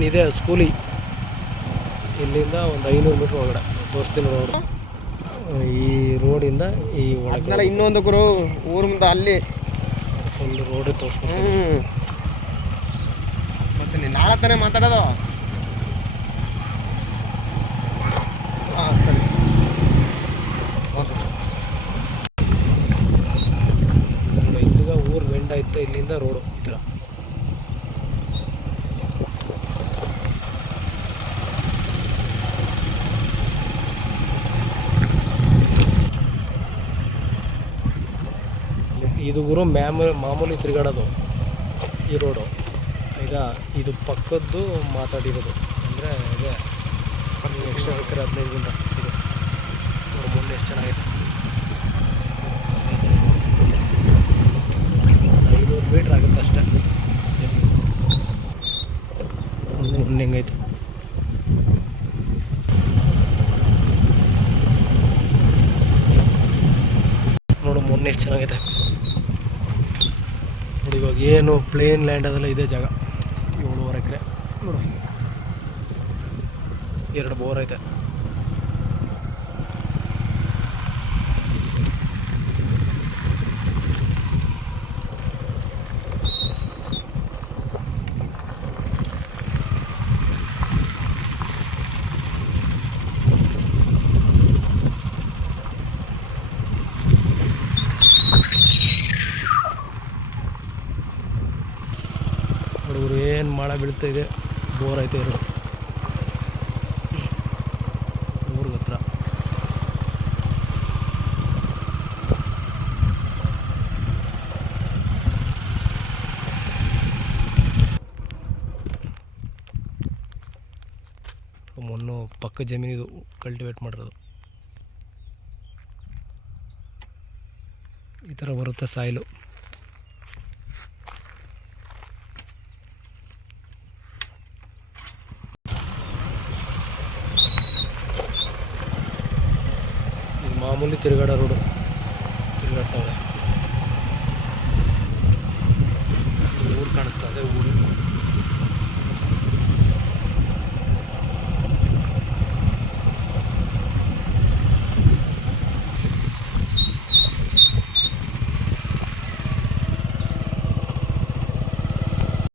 Main ಇದೆ ಸ್ಕೂಲಿ. ಇಲ್ಲಿಂದ ಒಂದು 500 ಮೀಟ್ರ್ ಒಳಗಡೆ ತೋರಿಸ್ತೀನಿ ರೋಡ್. ಈ ರೋಡಿಂದ ಈ ಒಳಗೆ ಇನ್ನೊಂದು ಗುರು ಊರ ಮುಂದೆ ಅಲ್ಲಿ ಫುಲ್ ರೋಡೇ ತೋರಿಸ್ಕೊಂಡು. ಮತ್ತೆ ನೀನು ನಾಳೆ ತಾನೇ ಮಾತಾಡೋದು? ಹಾಂ ಸರಿ. ಇಲ್ಲಿಂದ ಊರು ವೆಂಡ ಇತ್ತು, ಇಲ್ಲಿಂದ ರೋಡು ಈ ಥರ. ಇದು ಗುರು ಮಾಮೂಲಿ ತಿರುಗಾಡೋದು ಈ ರೋಡು. ಈಗ ಇದು ಪಕ್ಕದ್ದು ಮಾತಾಡಿರೋದು ಅಂದರೆ ಇದೆ ಎಕ್ಸ್ಟ್ರಾ ಬೇಕಾದ್ರೆ 15 ಗುಂಟ ಇದು ಮುಂದೆ ಎಷ್ಟು ಚೆನ್ನಾಗಿದೆ. 500 ಮೀಟ್ರ್ ಆಗುತ್ತೆ ಅಷ್ಟೇ. ಹೆಂಗೈತೆ ನೋಡು, ಮೊನ್ನೆ ಎಷ್ಟು ಚೆನ್ನಾಗೈತೆ ನೋಡಿ. ಇವಾಗ ಏನು ಪ್ಲೇನ್ ಲ್ಯಾಂಡ್ ಅದೆಲ್ಲ ಇದೆ ಜಾಗ. 7.5 ಎಕರೆ ನೋಡು, 2 ಬೋರ್ ಐತೆ. ಹುಡುಗರು ಏನು ಮಳೆ ಬೀಳ್ತಾ ಇದೆ. ಬೋರ್ ಐತೆ 2 ಊರಿಗೆ ಹತ್ರ. ಮೊನ್ನೆ ಪಕ್ಕ ಜಮೀನಿದು ಕಲ್ಟಿವೇಟ್ ಮಾಡಿರೋದು. ಈ ಥರ ಬರುತ್ತೆ ಸಾಯಿಲು. ಮಾಮೂಲಿ ತಿರುಗಾಡೋ ರೋಡು ತಿರುಗಾಡ್ತಾವೆ. ಊರು ಕಾಣಿಸ್ತಾ ಇದೆ. ಊರು